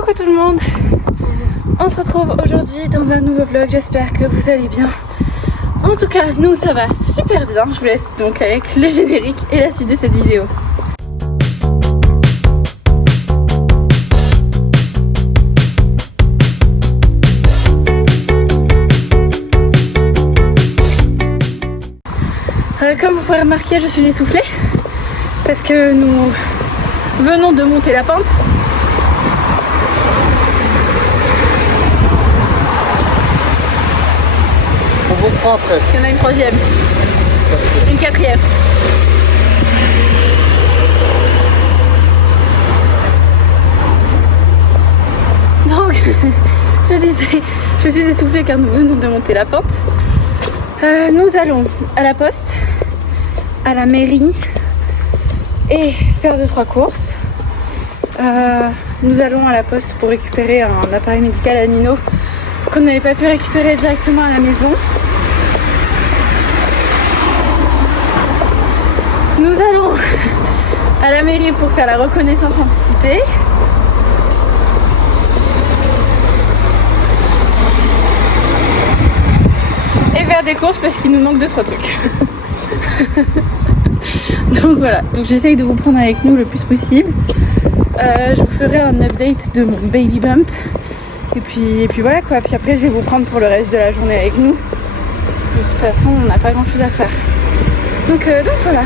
Coucou tout le monde. On se retrouve aujourd'hui dans un nouveau vlog, j'espère que vous allez bien. En tout cas, nous ça va super bien. Je vous laisse donc avec le générique et la suite de cette vidéo. Comme vous pouvez remarquer, je suis essoufflée parce que nous venons de monter la pente. On vous reprend après. Il y en a une troisième, une quatrième. Donc, je disais, je suis essoufflée car nous venons de monter la pente. Nous allons à la poste, à la mairie et faire 2-3 courses. Nous allons à la poste pour récupérer un appareil médical à Nino qu'on n'avait pas pu récupérer directement à la maison. Nous allons à la mairie pour faire la reconnaissance anticipée. Et faire des courses parce qu'il nous manque 2-3 trucs. Donc voilà, donc j'essaye de vous prendre avec nous le plus possible. Je vous ferai un update de mon baby bump. Et puis voilà quoi, puis après je vais vous prendre pour le reste de la journée avec nous. De toute façon on n'a pas grand chose à faire. Donc voilà.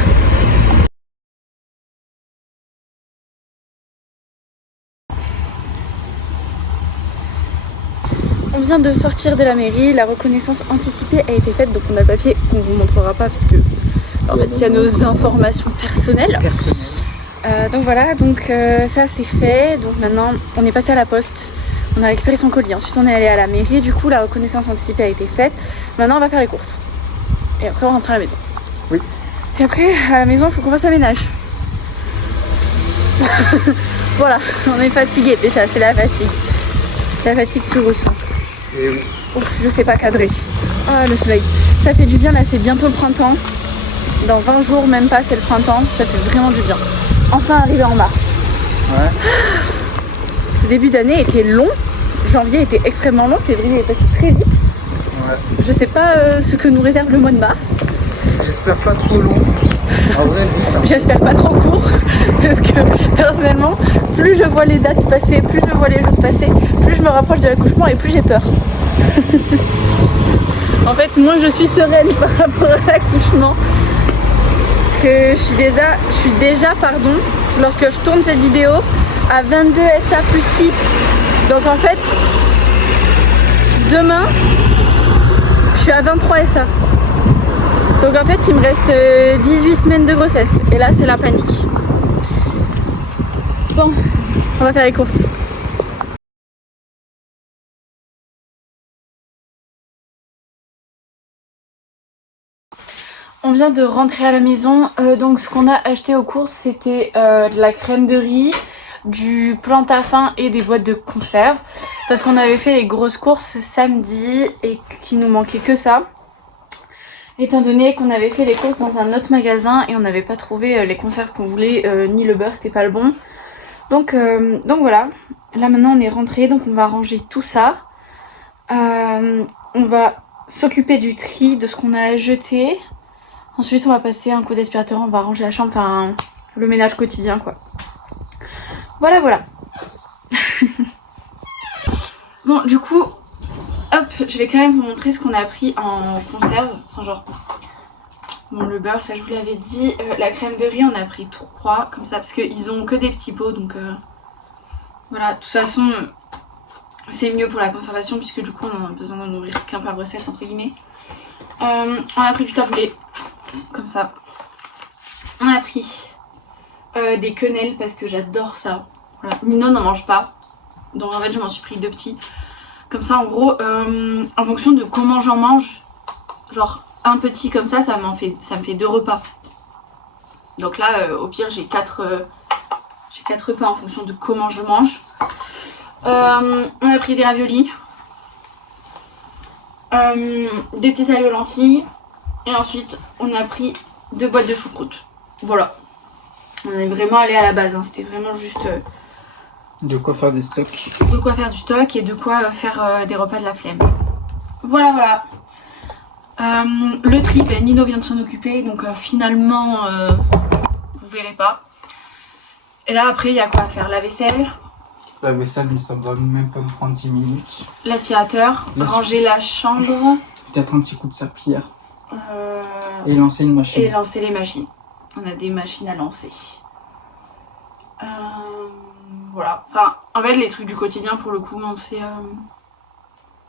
On vient de sortir de la mairie, la reconnaissance anticipée a été faite, donc on a le papier qu'on vous montrera pas parce que en fait il y a nos informations personnelles. Donc voilà, donc ça c'est fait, donc maintenant on est passé à la poste, on a récupéré son colis, ensuite on est allé à la mairie, du coup la reconnaissance anticipée a été faite, maintenant on va faire les courses. Et après on rentre à la maison. Oui. Et après à la maison il faut qu'on fasse un ménage. Voilà, on est fatigué, Pécha, c'est la fatigue. La fatigue se ressent. Et oui. Ouf, je sais pas cadrer. Ah, le soleil. Ça fait du bien, là c'est bientôt le printemps. Dans 20 jours, même pas, c'est le printemps. Ça fait vraiment du bien. Enfin arrivé en mars. Ouais. Ce début d'année était long. Janvier était extrêmement long. Février est passé très vite. Ouais. Je sais pas ce que nous réserve le mois de mars. J'espère pas trop long. En vrai, vite. Hein. J'espère pas trop court. Parce que personnellement, plus je vois les dates passer, plus je vois les jours passer, plus je me rapproche de l'accouchement et plus j'ai peur. En fait, moi je suis sereine par rapport à l'accouchement. Parce que je suis déjà, lorsque je tourne cette vidéo, à 22 SA plus 6. Donc en fait, demain, je suis à 23 SA. Donc en fait, il me reste 18 semaines de grossesse. Et là, c'est la panique. Bon, on va faire les courses. On vient de rentrer à la maison, donc ce qu'on a acheté aux courses c'était de la crème de riz, du plantain et des boîtes de conserve. Parce qu'on avait fait les grosses courses samedi et qu'il nous manquait que ça. Étant donné qu'on avait fait les courses dans un autre magasin et on n'avait pas trouvé les conserves qu'on voulait, ni le beurre, c'était pas le bon. Donc voilà, là maintenant on est rentré, donc on va ranger tout ça. On va s'occuper du tri de ce qu'on a jeté. Ensuite on va passer un coup d'aspirateur, on va ranger la chambre, enfin le ménage quotidien quoi. Voilà. Bon du coup, hop, je vais quand même vous montrer ce qu'on a pris en conserve. Enfin genre, bon le beurre ça je vous l'avais dit, la crème de riz on a pris 3 comme ça parce qu'ils ont que des petits pots donc voilà, de toute façon c'est mieux pour la conservation puisque du coup on a besoin d'en nourrir qu'un par recette entre guillemets. On a pris du taboulé. Comme ça. On a pris des quenelles parce que j'adore ça. Voilà. Mino n'en mange pas. Donc en fait je m'en suis pris 2 petits. Comme ça en gros, en fonction de comment j'en mange, genre un petit comme ça, ça me fait 2 repas. Donc là au pire j'ai 4 repas en fonction de comment je mange. On a pris des raviolis. Des petits salés aux lentilles. Et ensuite on a pris 2 boîtes de choucroute. Voilà. On est vraiment allé à la base, hein. C'était vraiment juste De quoi faire des stocks. De quoi faire du stock et de quoi faire des repas de la flemme. Voilà, voilà. Le tri, ben, Nino vient de s'en occuper, donc finalement, vous verrez pas. Et là, après, il y a quoi à faire? La vaisselle. La vaisselle, ça va même pas me prendre 10 minutes. L'aspirateur. Ranger la chambre. Peut-être un petit coup de serpillière. Et lancer une machine. Et lancer les machines. On a des machines à lancer. Voilà. Enfin, en fait, les trucs du quotidien, pour le coup, c'est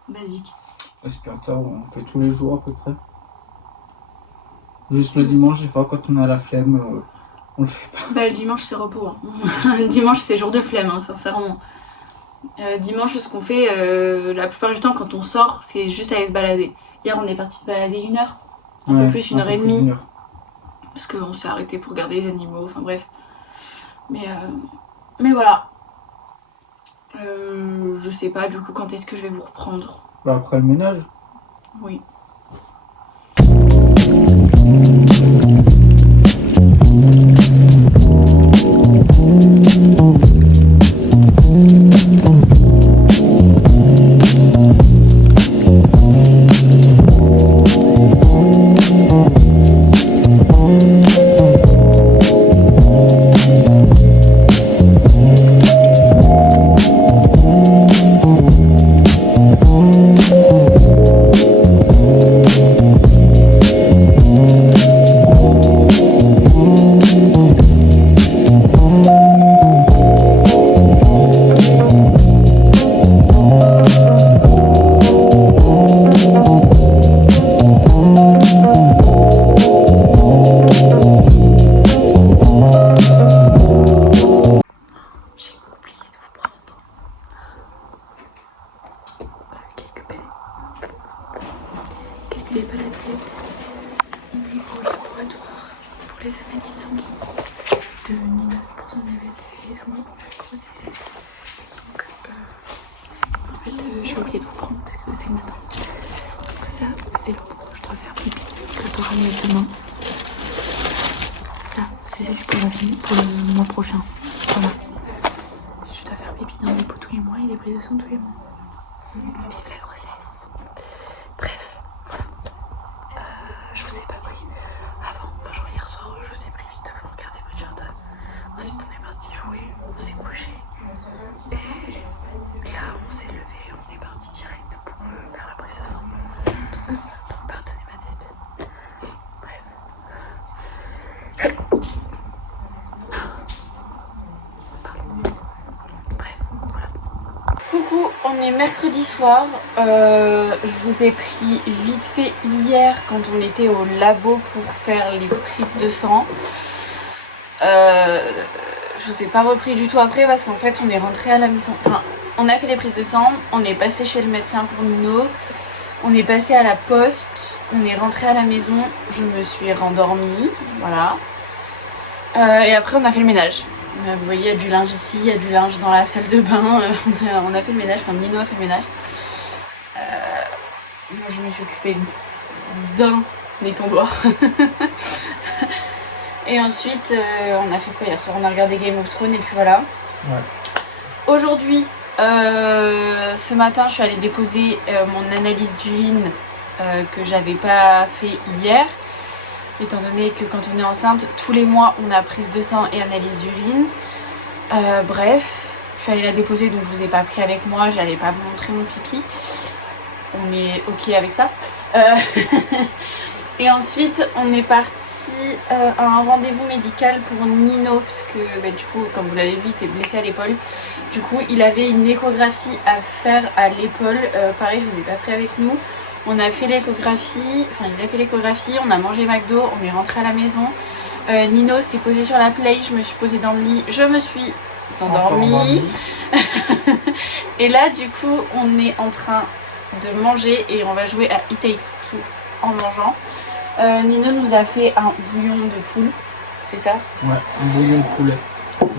basique. L'aspirateur, on fait tous les jours à peu près. Juste le dimanche, des fois, quand on a la flemme, on le fait pas. Bah, le dimanche, c'est repos. Hein. Le dimanche, c'est jour de flemme, hein, sincèrement. Dimanche, ce qu'on fait, la plupart du temps, quand on sort, c'est juste aller se balader. Hier, on est parti se balader 1 heure. Un peu plus, 1h30. Parce qu'on s'est arrêté pour regarder les animaux, enfin bref. Mais voilà. Je sais pas du coup quand est-ce que je vais vous reprendre. Bah après le ménage. Oui. Les analyses sanguines de Nino pour son diabète et de moi pour la grossesse. Donc en fait j'ai oublié de vous prendre parce que c'est le matin. Donc ça c'est le pot que je dois faire pipi que je dois ramener demain. Ça c'est celui pour le mois prochain. Voilà. Je dois faire pipi dans les pots tous les mois et des prises de sang tous les mois. Vive la grossesse. Bref, voilà. Je vous ai pas pris avant, genre hier soir, je vous ai pris vite avant de regarder Bridgerton. Ensuite on est parti jouer, on s'est couché. Et là on s'est levé, on est parti direct pour faire la prise de sang. Donc pardonnez ma tête. Bref. Pardon. Bref, voilà. Coucou, on est mercredi soir. Je vous ai pris vite fait hier quand on était au labo pour faire les prises de sang. Je vous ai pas repris du tout après parce qu'en fait on est rentré à la maison. Enfin, on a fait les prises de sang, on est passé chez le médecin pour Nino, on est passé à la poste, on est rentré à la maison, je me suis rendormie, voilà. Et après on a fait le ménage. Vous voyez, il y a du linge ici, il y a du linge dans la salle de bain. On a fait le ménage, enfin Nino a fait le ménage. Moi je me suis occupée d'un étendoir. Et ensuite on a fait quoi hier soir? On a regardé Game of Thrones et puis voilà. Ouais. Aujourd'hui, ce matin je suis allée déposer mon analyse d'urine que j'avais pas fait hier. Étant donné que quand on est enceinte, tous les mois on a prise de sang et analyse d'urine. Bref, je suis allée la déposer donc je vous ai pas pris avec moi, j'allais pas vous montrer mon pipi. On est ok avec ça. Et ensuite on est parti à un rendez-vous médical pour Nino parce que bah, du coup comme vous l'avez vu il s'est blessé à l'épaule. Du coup il avait une échographie à faire à l'épaule. Pareil je vous ai pas pris avec nous. On a fait l'échographie, enfin il a fait l'échographie, on a mangé McDo, on est rentré à la maison. Nino s'est posé sur la play, je me suis posée dans le lit, je me suis endormie. Et là du coup on est en train de manger et on va jouer à It Takes Two en mangeant. Nino nous a fait un bouillon de poule, c'est ça? Ouais, un bouillon de poulet.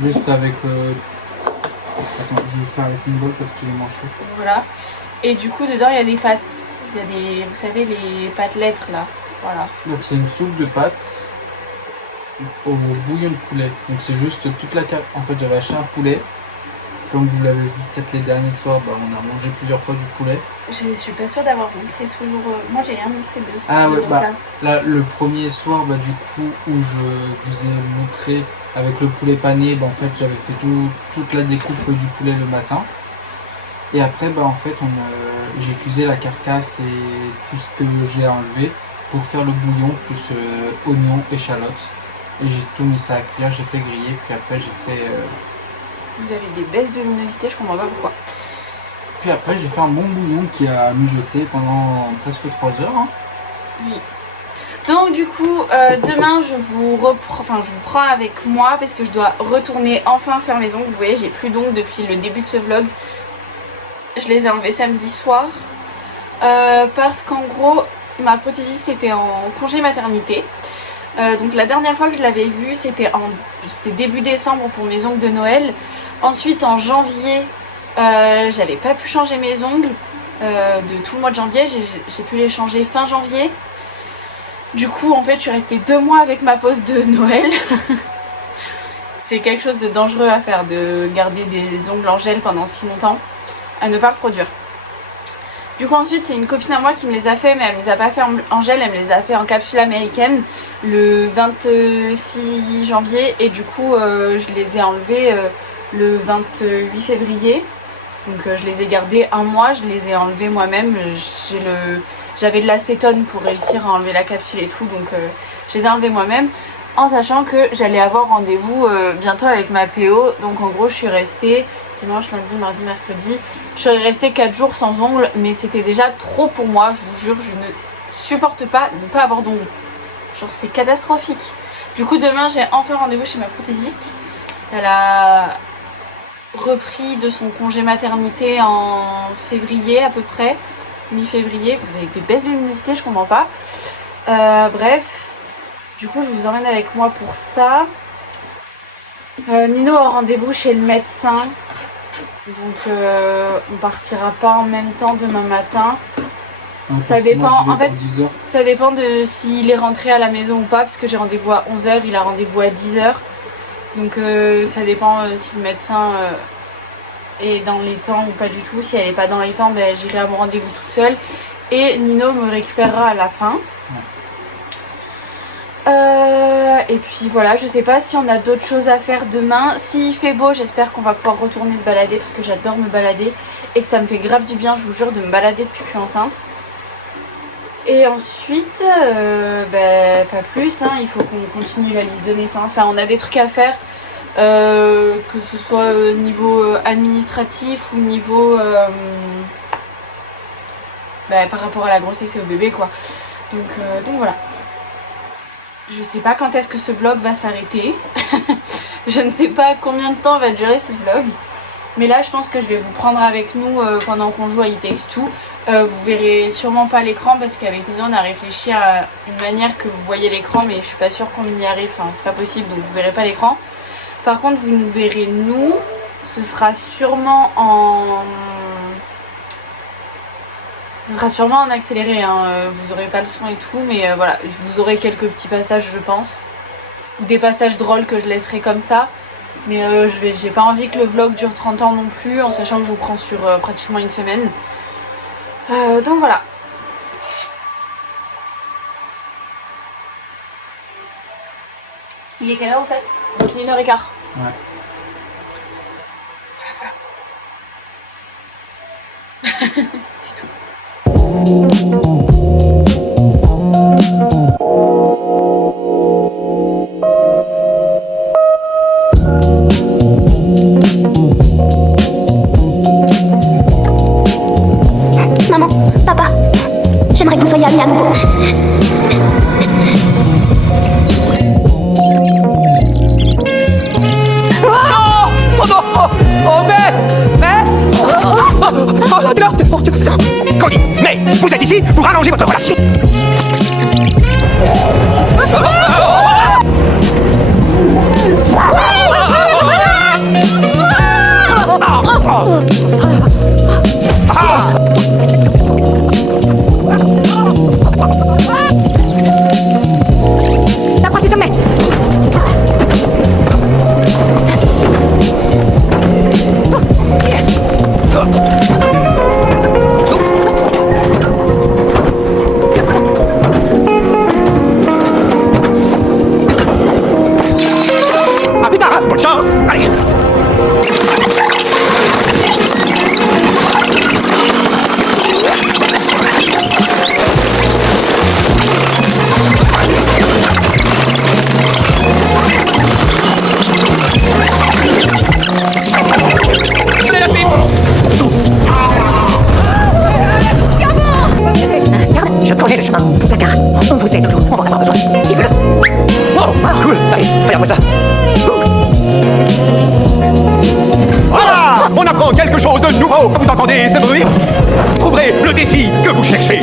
Juste avec... Attends, je vais le faire avec une boule parce qu'il est moins chaud. Voilà. Et du coup dedans il y a des pâtes. Il y a des, vous savez, les pâtes lettres là, voilà. Donc c'est une soupe de pâtes au bouillon de poulet. Donc c'est juste toute la carte. En fait j'avais acheté un poulet comme vous l'avez vu peut-être les derniers soirs, bah, on a mangé plusieurs fois du poulet. Je suis pas sûre d'avoir montré toujours. Moi j'ai rien montré dessus. Ah ouais, bah là le premier soir, bah, du coup, où je vous ai montré avec le poulet pané, bah, en fait j'avais fait toute la découpe du poulet le matin. Et après, bah, en fait, j'ai utilisé la carcasse et tout ce que j'ai enlevé pour faire le bouillon, plus oignons, échalotes. Et j'ai tout mis ça à cuire, j'ai fait griller, puis après j'ai fait... Vous avez des baisses de luminosité, je comprends pas pourquoi. Puis après j'ai fait un bon bouillon qui a mijoté pendant presque 3 heures. Hein. Oui. Donc du coup, demain je vous prends avec moi parce que je dois retourner enfin faire mes ongles. Vous voyez, j'ai plus d'ongles depuis le début de ce vlog. Je les ai enlevés samedi soir parce qu'en gros ma prothésiste était en congé maternité. Donc la dernière fois que je l'avais vue c'était début décembre pour mes ongles de Noël. Ensuite en janvier j'avais pas pu changer mes ongles de tout le mois de janvier. J'ai pu les changer fin janvier. Du coup en fait je suis restée 2 mois avec ma pose de Noël. C'est quelque chose de dangereux à faire, de garder des ongles en gel pendant si longtemps, à ne pas reproduire. Du coup ensuite c'est une copine à moi qui me les a fait, mais elle me les a pas fait en gel, elle me les a fait en capsule américaine le 26 janvier et du coup je les ai enlevés le 28 février. Donc je les ai gardés 1 mois, je les ai enlevés moi-même. J'avais de l'acétone pour réussir à enlever la capsule et tout, donc je les ai enlevés moi-même en sachant que j'allais avoir rendez-vous bientôt avec ma PO. Donc en gros je suis restée dimanche, lundi, mardi, mercredi. Je suis restée 4 jours sans ongles, mais c'était déjà trop pour moi, je vous jure, je ne supporte pas de ne pas avoir d'ongles. Genre c'est catastrophique. Du coup demain j'ai enfin rendez-vous chez ma prothésiste. Elle a repris de son congé maternité en février à peu près, mi-février. Vous avez des baisses de luminosité, je comprends pas. Bref, du coup je vous emmène avec moi pour ça. Nino a rendez-vous chez le médecin. Donc on partira pas en même temps demain matin. Ça dépend, en fait, ça dépend de s'il est rentré à la maison ou pas, parce que j'ai rendez-vous à 11 h, il a rendez-vous à 10 h. Donc ça dépend si le médecin est dans les temps ou pas du tout. Si elle est pas dans les temps, ben, j'irai à mon rendez-vous toute seule. Et Nino me récupérera à la fin. Et puis voilà, je sais pas si on a d'autres choses à faire demain. S'il fait beau, j'espère qu'on va pouvoir retourner se balader parce que j'adore me balader et que ça me fait grave du bien, je vous jure, de me balader depuis que je suis enceinte. Et ensuite, pas plus, hein, il faut qu'on continue la liste de naissance. Enfin, on a des trucs à faire, que ce soit niveau administratif ou niveau par rapport à la grossesse et au bébé, quoi. Donc voilà. Je sais pas quand est-ce que ce vlog va s'arrêter. Je ne sais pas combien de temps va durer ce vlog. Mais là je pense que je vais vous prendre avec nous pendant qu'on joue à It Takes Two. Vous verrez sûrement pas l'écran parce qu'avec Nino on a réfléchi à une manière que vous voyez l'écran, mais je suis pas sûre qu'on y arrive, enfin c'est pas possible, donc vous verrez pas l'écran. Par contre vous nous verrez nous, ce sera sûrement en accéléré, hein. Vous aurez pas le son et tout, mais voilà, vous aurez quelques petits passages je pense, ou des passages drôles que je laisserai comme ça. Mais j'ai pas envie que le vlog dure 30 ans non plus, en sachant que je vous prends sur pratiquement une semaine. Donc voilà. Il est quelle heure en fait? 21 h 15. Ouais. Voilà. C'est tout. Maman, papa, j'aimerais que vous soyez amis à nouveau. Oh non! Oh mais oh, Cody, mais vous êtes ici pour arranger votre relation. Naprosisome. quelque chose de nouveau. Vous entendez ce bruit? Vous trouverez le défi que vous cherchez.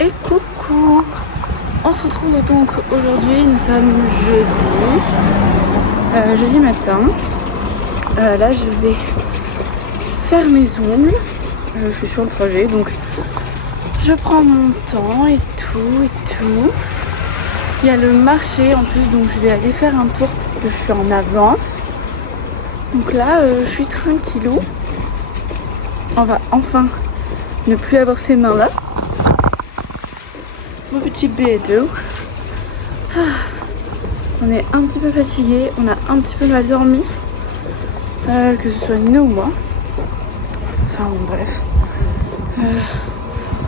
Et coucou! On se retrouve donc aujourd'hui, nous sommes jeudi matin. Là je vais faire mes ongles. Je suis sur le trajet donc je prends mon temps et tout. Il y a le marché en plus donc je vais aller faire un tour parce que je suis en avance. Donc là je suis tranquillou. On va enfin ne plus avoir ces mains là. Mon petit bédo. On est un petit peu fatigué, on a un petit peu mal dormi. Que ce soit Nino ou moi. Enfin bon, bref.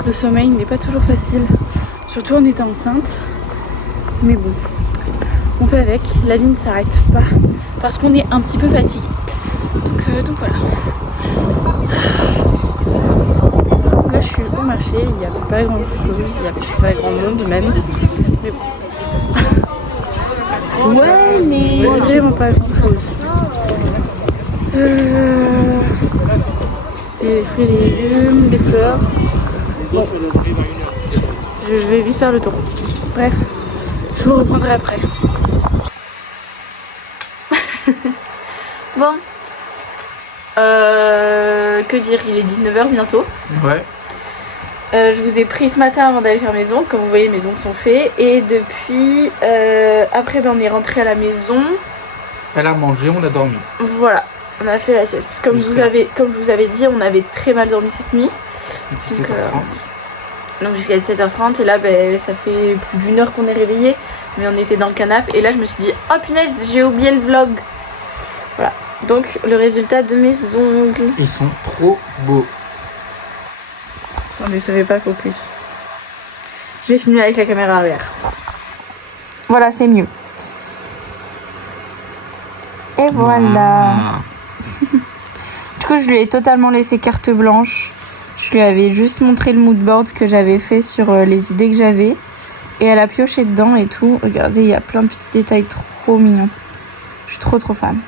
Le sommeil n'est pas toujours facile. Surtout en étant enceinte. Mais bon, on fait avec. La vie ne s'arrête pas. Parce qu'on est un petit peu fatigué. Donc voilà. Là je suis au marché, il n'y avait pas grand chose. Il n'y avait pas grand monde même. Mais bon. Ouais mais vraiment pas grand chose. Les fruits et légumes, des fleurs. Bon, je vais vite faire le tour. Bref, je vous reprendrai après. Bon, que dire, il est 19h bientôt. Ouais. Je vous ai pris ce matin avant d'aller faire mes ongles. Comme vous voyez, mes ongles sont faits. Et depuis, après on est rentré à la maison. Elle a mangé, on a dormi. Voilà. On a fait la sieste. Comme je vous avais dit, on avait très mal dormi cette nuit. Donc jusqu'à 17h30. Et là, ça fait plus d'une heure qu'on est réveillés. Mais on était dans le canapé. Et là, je me suis dit, oh punaise, j'ai oublié le vlog. Voilà. Donc, le résultat de mes ongles. Ils sont trop beaux. Attendez, ça fait pas focus. Je vais filmer avec la caméra arrière. Voilà, c'est mieux. Et voilà. Du coup, je lui ai totalement laissé carte blanche. Je lui avais juste montré le moodboard que j'avais fait sur les idées que j'avais. Et elle a pioché dedans et tout. Regardez, il y a plein de petits détails trop mignons. Je suis trop fan.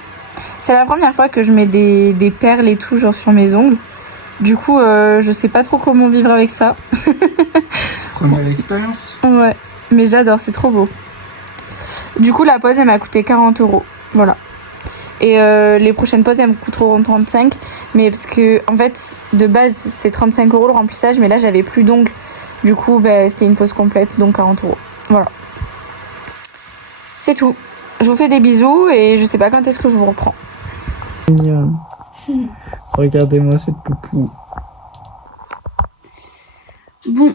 C'est la première fois que je mets des perles et tout, genre sur mes ongles. Du coup, je sais pas trop comment vivre avec ça. Première expérience. Ouais, mais j'adore, c'est trop beau. Du coup, la pose, elle m'a coûté 40 €. Voilà. Et les prochaines poses, elles me coûteront 35. Mais parce que, en fait, de base, c'est 35 € le remplissage. Mais là, j'avais plus d'ongles. Du coup, c'était une pose complète, donc 40 €. Voilà. C'est tout. Je vous fais des bisous et je sais pas quand est-ce que je vous reprends. Regardez-moi cette poupou. Bon,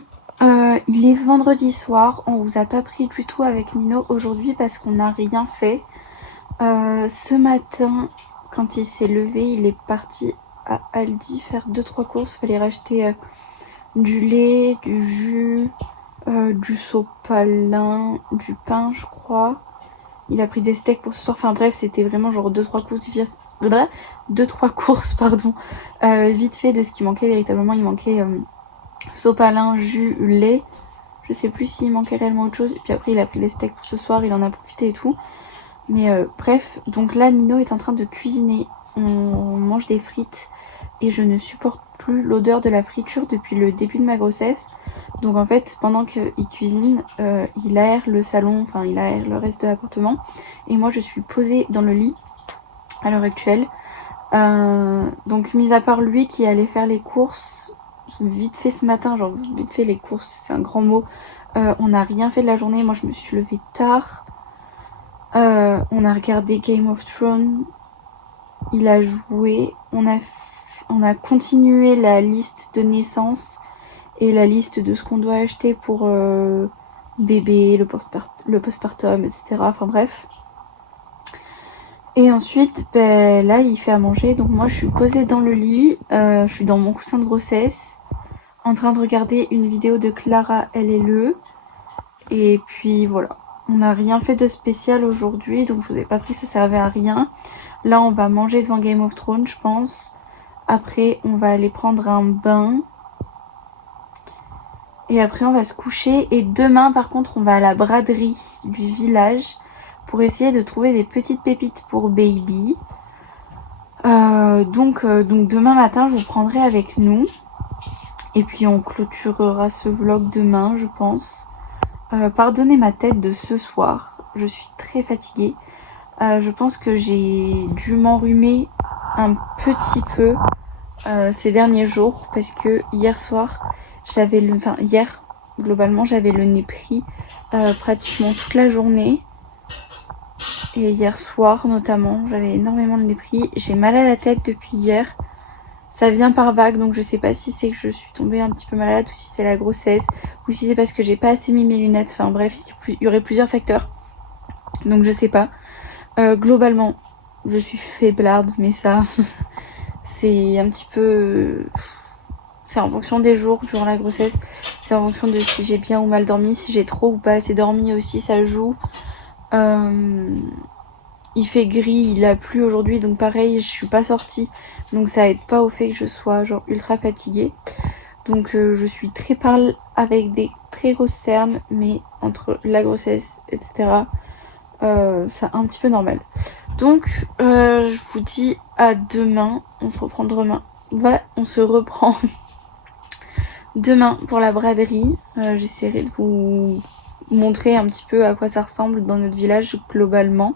il est vendredi soir. On vous a pas pris du tout avec Nino aujourd'hui parce qu'on n'a rien fait. Ce matin, quand il s'est levé, il est parti à Aldi faire 2-3 courses. Il fallait racheter du lait, du jus, du sopalin, du pain je crois. Il a pris des steaks pour ce soir. Enfin bref, c'était vraiment genre 2-3 courses 2-3 courses pardon, vite fait de ce qui manquait véritablement. Il manquait sopalin, jus, lait. Je sais plus s'il manquait réellement autre chose. Et puis après il a pris les steaks pour ce soir, il en a profité et tout. Mais bref, donc là Nino est en train de cuisiner. On mange des frites et je ne supporte plus l'odeur de la friture depuis le début de ma grossesse. Donc en fait, pendant qu'il cuisine, il aère le salon, enfin il aère le reste de l'appartement. Et moi je suis posée dans le lit à l'heure actuelle. Donc mis à part lui qui allait faire les courses vite fait ce matin, genre vite fait les courses, c'est un grand mot. On n'a rien fait de la journée, moi je me suis levée tard. On a regardé Game of Thrones, il a joué, on a continué la liste de naissance et la liste de ce qu'on doit acheter pour bébé, le postpartum, etc. Enfin bref. Et ensuite, là il fait à manger, donc moi je suis posée dans le lit, je suis dans mon coussin de grossesse, en train de regarder une vidéo de Clara LLE. Et puis voilà, on n'a rien fait de spécial aujourd'hui, donc je vous ai pas pris, ça servait à rien. Là on va manger devant Game of Thrones je pense. Après on va aller prendre un bain. Et après on va se coucher. Et demain par contre on va à la braderie du village pour essayer de trouver des petites pépites pour baby. Donc demain matin je vous prendrai avec nous. Et puis on clôturera ce vlog demain je pense. Pardonnez ma tête de ce soir, je suis très fatiguée. Je pense que j'ai dû m'enrhumer un petit peu ces derniers jours parce que hier soir hier globalement j'avais le nez pris pratiquement toute la journée. Et hier soir notamment j'avais énormément le nez pris. J'ai mal à la tête depuis hier. Ça vient par vague, donc je sais pas si c'est que je suis tombée un petit peu malade ou si c'est la grossesse ou si c'est parce que j'ai pas assez mis mes lunettes. Enfin bref, il y aurait plusieurs facteurs. Donc je sais pas. Globalement, je suis faiblarde, mais ça, c'est un petit peu... C'est en fonction des jours durant la grossesse. C'est en fonction de si j'ai bien ou mal dormi, si j'ai trop ou pas assez dormi aussi, ça joue. Il fait gris, il a plu aujourd'hui, donc pareil, je suis pas sortie. Donc ça aide pas au fait que je sois genre ultra fatiguée. Donc je suis très pâle avec des très grosses cernes, mais entre la grossesse, etc., c'est un petit peu normal. Donc je vous dis à demain. On se reprend demain. Ouais, on se reprend demain pour la braderie. J'essaierai de vous montrer un petit peu à quoi ça ressemble dans notre village globalement,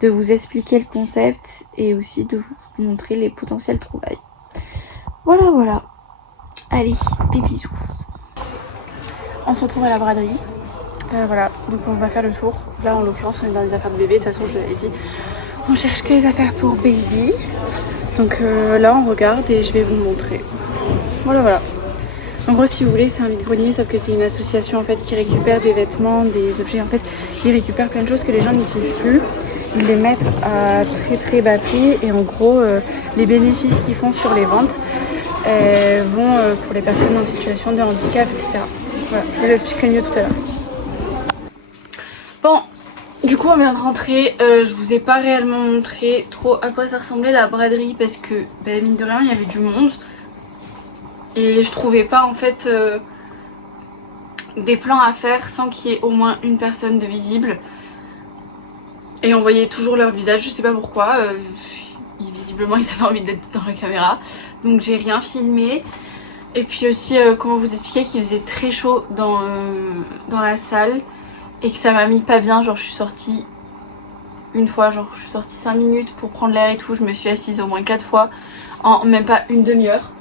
de vous expliquer le concept et aussi de vous montrer les potentielles trouvailles. Voilà. Allez, des bisous. On se retrouve à la braderie. Voilà, donc on va faire le tour. Là en l'occurrence on est dans les affaires de bébé. De toute façon je l'avais dit, on cherche que les affaires pour baby. Donc là on regarde et je vais vous montrer. Voilà. En gros si vous voulez c'est un vide-grenier, sauf que c'est une association en fait qui récupère des vêtements, des objets. En fait ils récupèrent plein de choses que les gens n'utilisent plus. Ils les mettent à très bas prix et en gros les bénéfices qu'ils font sur les ventes vont pour les personnes en situation de handicap, etc. Voilà, je vous expliquerai mieux tout à l'heure. Bon, du coup on vient de rentrer, je vous ai pas réellement montré trop à quoi ça ressemblait la braderie parce que mine de rien il y avait du monde et je trouvais pas en fait des plans à faire sans qu'il y ait au moins une personne de visible. Et on voyait toujours leur visage, je sais pas pourquoi, visiblement ils avaient envie d'être dans la caméra. Donc j'ai rien filmé. Et puis aussi comment vous expliquer qu'il faisait très chaud dans la salle. Et que ça m'a mis pas bien, genre je suis sortie une fois, genre je suis sortie 5 minutes pour prendre l'air et tout. Je me suis assise au moins 4 fois en même pas une demi-heure.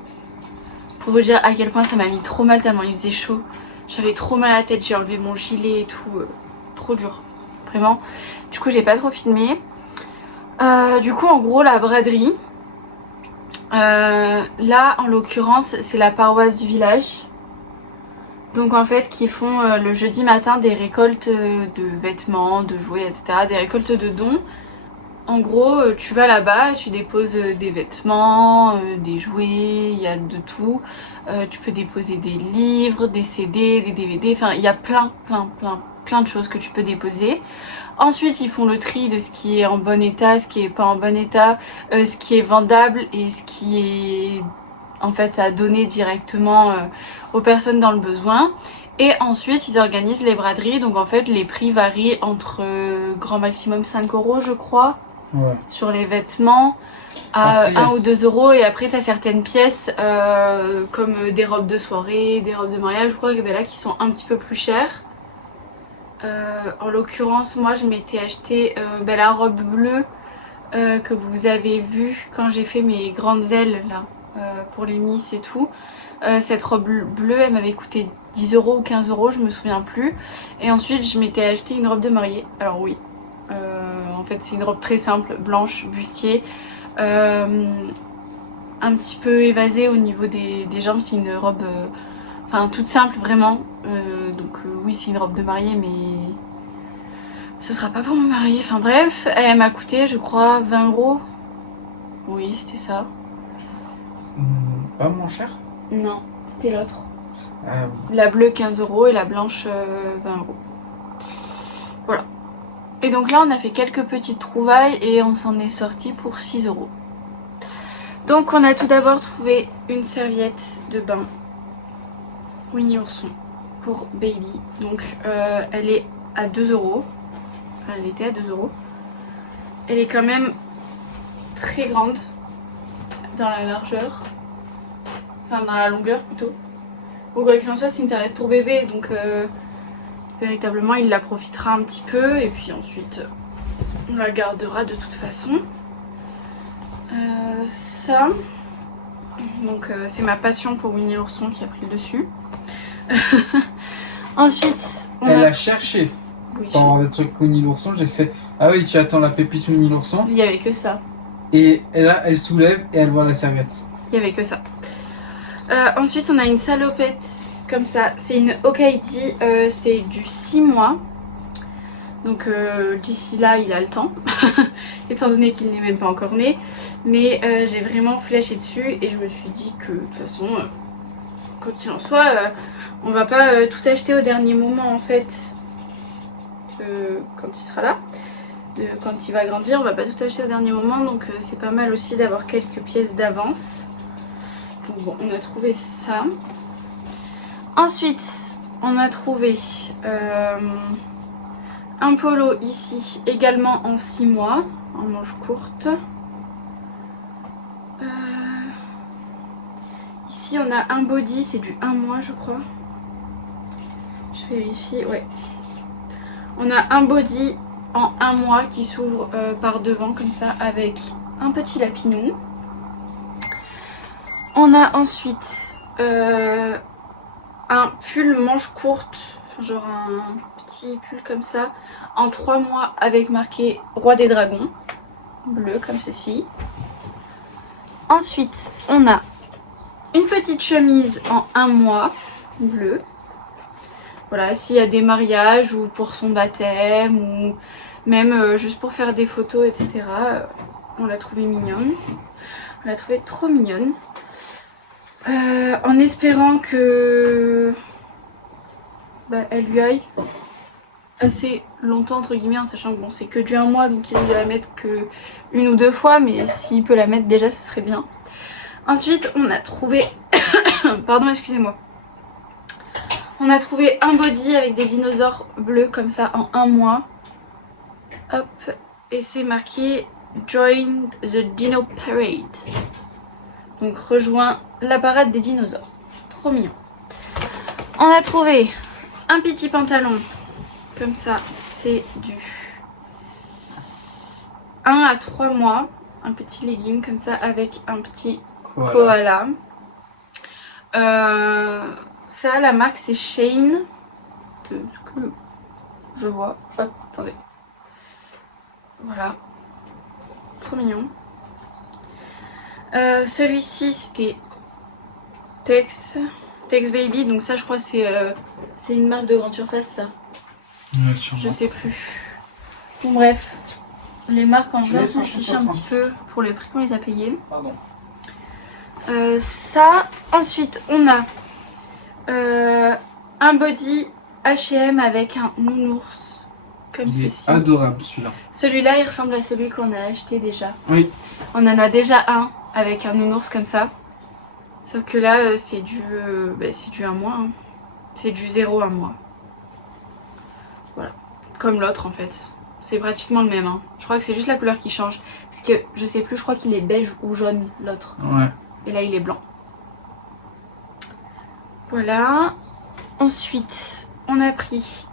Pour vous dire à quel point ça m'a mis trop mal tellement il faisait chaud. J'avais trop mal à la tête, j'ai enlevé mon gilet et tout, trop dur, vraiment. Du coup j'ai pas trop filmé. Du coup en gros la braderie, là en l'occurrence c'est la paroisse du village. Donc en fait qui font le jeudi matin des récoltes de vêtements, de jouets, etc. Des récoltes de dons. En gros tu vas là-bas, tu déposes des vêtements, des jouets, il y a de tout. Tu peux déposer des livres, des CD, des DVD, enfin il y a plein plein de choses que tu peux déposer. Ensuite ils font le tri de ce qui est en bon état, ce qui est pas en bon état, ce qui est vendable et ce qui est en fait à donner directement aux personnes dans le besoin. Et ensuite ils organisent les braderies, donc en fait les prix varient entre grand maximum 5 € je crois, Ouais. sur les vêtements, à Après, 1 ou 2 € et après t'as certaines pièces comme des robes de soirée, des robes de mariage, je crois que là qui sont un petit peu plus chères. En l'occurrence moi je m'étais acheté la robe bleue que vous avez vue quand j'ai fait mes grandes ailes là pour les Miss et tout. Cette robe bleue elle m'avait coûté 10 € ou 15 € je me souviens plus. Et ensuite je m'étais acheté une robe de mariée. Alors oui, en fait c'est une robe très simple, blanche, bustier, un petit peu évasée au niveau des jambes. C'est une robe enfin toute simple vraiment, donc oui c'est une robe de mariée mais ce sera pas pour me marier, enfin bref. Elle m'a coûté je crois 20 €. Oui c'était ça. Pas moins cher? Non, c'était l'autre. Ah oui. La bleue 15 € et la blanche 20 €. Voilà. Et donc là on a fait quelques petites trouvailles et on s'en est sorti pour 6 €. Donc on a tout d'abord trouvé une serviette de bain Winnie Ourson pour baby. Donc elle est à 2 €. Enfin, elle était à 2 €. Elle est quand même très grande dans la largeur. Enfin dans la longueur plutôt. Bon quoi qu'il en soit c'est une serviette pour bébé donc véritablement il la profitera un petit peu et puis ensuite on la gardera de toute façon. Ça, donc c'est ma passion pour Winnie l'ourson qui a pris le dessus. Ensuite Elle a cherché oui, pour avoir des trucs Winnie l'ourson, j'ai fait ah oui tu attends la pépite Winnie l'ourson il y avait que ça. et là elle soulève et elle voit la serviette. Il y avait que ça. Ensuite on a une salopette comme ça, c'est une Okaïdi, c'est du 6 mois. Donc d'ici là il a le temps, étant donné qu'il n'est même pas encore né. Mais j'ai vraiment flashé dessus et je me suis dit que de toute façon, quoi qu'il en soit, on va pas tout acheter au dernier moment en fait. Quand il sera là, quand il va grandir, on va pas tout acheter au dernier moment. Donc c'est pas mal aussi d'avoir quelques pièces d'avance. Donc bon, on a trouvé ça. Ensuite, on a trouvé un polo ici, également en 6 mois, en manche courte. Ici, on a un body, c'est du 1 mois, je crois. Je vérifie, ouais. On a un body en 1 mois qui s'ouvre par devant, comme ça, avec un petit lapinou. On a ensuite un pull manche courte, enfin genre un petit pull comme ça, en 3 mois avec marqué Roi des Dragons, bleu comme ceci. Ensuite on a une petite chemise en 1 mois, bleu. Voilà, s'il y a des mariages ou pour son baptême ou même juste pour faire des photos etc. On l'a trouvée mignonne, on l'a trouvée trop mignonne. En espérant que elle lui aille assez longtemps entre guillemets, en sachant que bon c'est que du 1 mois donc il va la mettre que 1 ou 2 fois, mais s'il peut la mettre déjà ce serait bien. Ensuite on a trouvé pardon excusez-moi, on a trouvé un body avec des dinosaures bleus comme ça en 1 mois. Hop, et c'est marqué Join the Dino Parade. Donc rejoins la parade des dinosaures. Trop mignon. On a trouvé un petit pantalon. Comme ça, c'est du 1 à 3 mois. Un petit legging comme ça avec un petit koala. Ça, la marque c'est Shane. De ce que je vois. Hop, attendez. Voilà. Trop mignon. Celui-ci c'était Tex Baby, donc ça je crois c'est une marque de grande surface ça. Je sais plus. Bon bref, les marques en vrai s'en fichent un petit peu pour les prix qu'on les a payés. Pardon. Ça, ensuite on a un body H&M avec un nounours comme Il ceci. est adorable celui-là. Celui-là il ressemble à celui qu'on a acheté déjà. Oui. On en a déjà un avec un nounours comme ça. Sauf que là c'est du 1 mois. Hein. C'est du 0 à 1 mois. Voilà. Comme l'autre en fait. C'est pratiquement le même. Hein. Je crois que c'est juste la couleur qui change. Parce que je sais plus, je crois qu'il est beige ou jaune l'autre. Ouais. Et là il est blanc. Voilà. Ensuite, on a pris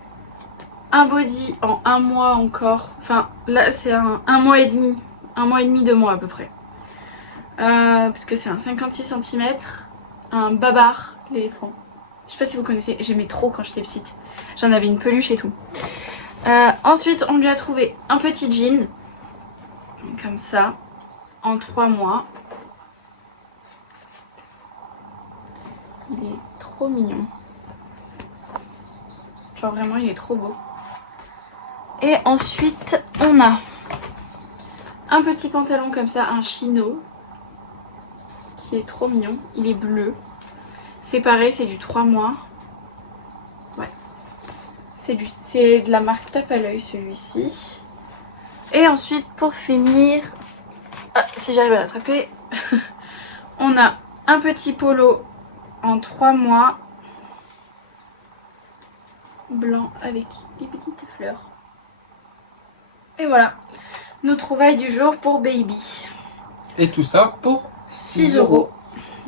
un body en 1 mois encore. Enfin, là c'est un mois et demi. 1 mois et demi, 2 mois à peu près. Parce que c'est un 56 cm. Un babar, l'éléphant. Je sais pas si vous connaissez, j'aimais trop quand j'étais petite. J'en avais une peluche et tout. Ensuite, on lui a trouvé un petit jean. Comme ça. En 3 mois. Il est trop mignon. Genre vraiment il est trop beau. Et ensuite on a un petit pantalon comme ça, un chino. Qui est trop mignon. Il est bleu. C'est pareil, c'est du 3 mois. Ouais. C'est de la marque Tape à l'œil celui-ci. Et ensuite pour finir, si j'arrive à l'attraper, on a un petit polo en 3 mois. Blanc avec des petites fleurs. Et voilà, nos trouvailles du jour pour Baby. Et tout ça pour 6 €.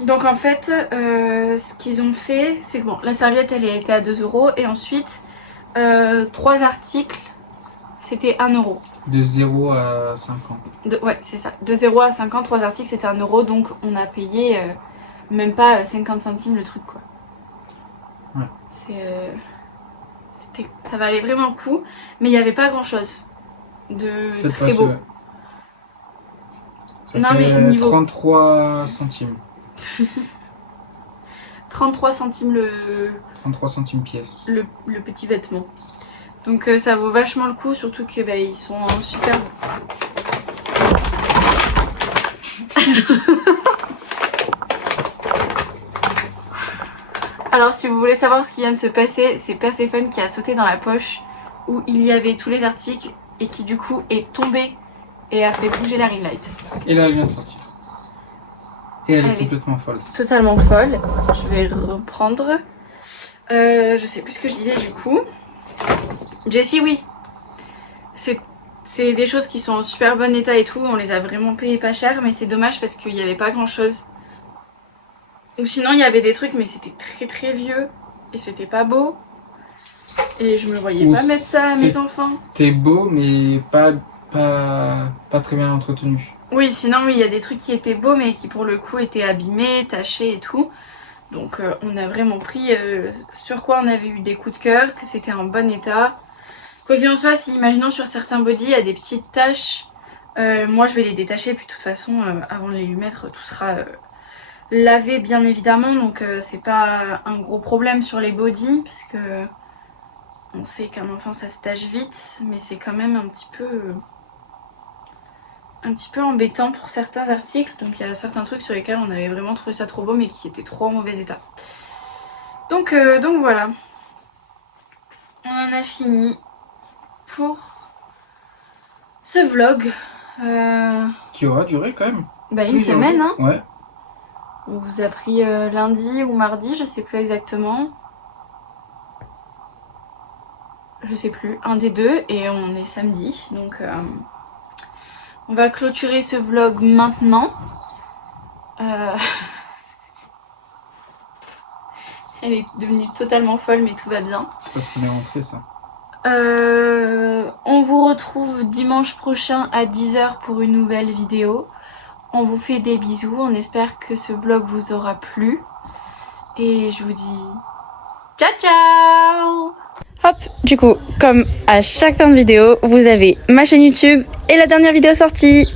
Donc en fait, ce qu'ils ont fait, c'est que bon, la serviette elle était à 2 € et ensuite 3 articles c'était 1 €. de 0 à 5 ans. Ouais, c'est ça. De 0 à 5 ans, 3 articles c'était 1 €. Donc on a payé même pas 50 centimes le truc quoi. Ouais. Ça valait vraiment le coup, mais il n'y avait pas grand chose de Cette très beau. ouais. Ça Non, fait mais niveau... 33 centimes. 33 centimes le 33 centimes pièce. le petit vêtement. Donc ça vaut vachement le coup, surtout que bah, ils sont en super... Alors si vous voulez savoir ce qui vient de se passer, c'est Perséphone qui a sauté dans la poche où il y avait tous les articles et qui du coup est tombé et a fait bouger la ring light. Et là elle vient de sortir. Et elle est Elle est complètement folle. Totalement folle. Je vais reprendre. Je sais plus ce que je disais du coup. Jessie, oui. C'est des choses qui sont en super bon état et tout. On les a vraiment payées pas cher, mais c'est dommage parce qu'il n'y avait pas grand chose. Ou sinon il y avait des trucs mais c'était très très vieux et c'était pas beau. Et je me voyais pas mettre ça à mes enfants. C'était beau mais pas très bien entretenu. Oui, sinon oui, il y a des trucs qui étaient beaux mais qui pour le coup étaient abîmés, tachés et tout. Donc on a vraiment pris sur quoi on avait eu des coups de cœur, que c'était en bon état. Quoi qu'il en soit, si imaginons sur certains bodys il y a des petites taches, moi je vais les détacher puis de toute façon avant de les lui mettre tout sera lavé bien évidemment. Donc c'est pas un gros problème sur les bodys parce que on sait qu'un enfant ça se tâche vite, mais c'est quand même un petit peu embêtant pour certains articles. Donc il y a certains trucs sur lesquels on avait vraiment trouvé ça trop beau mais qui étaient trop en mauvais état. Donc voilà. On en a fini pour ce vlog. Qui aura duré quand même. Bah une semaine hein. Ouais. On vous a pris lundi ou mardi, je sais plus exactement. Je sais plus, un des deux, et on est samedi. Donc on va clôturer ce vlog maintenant. Elle est devenue totalement folle mais tout va bien. C'est parce qu'on est rentré ça. On vous retrouve dimanche prochain à 10 h pour une nouvelle vidéo. On vous fait des bisous, on espère que ce vlog vous aura plu. Et je vous dis ciao ciao. Hop, du coup, comme à chaque fin de vidéo, vous avez ma chaîne YouTube et la dernière vidéo sortie.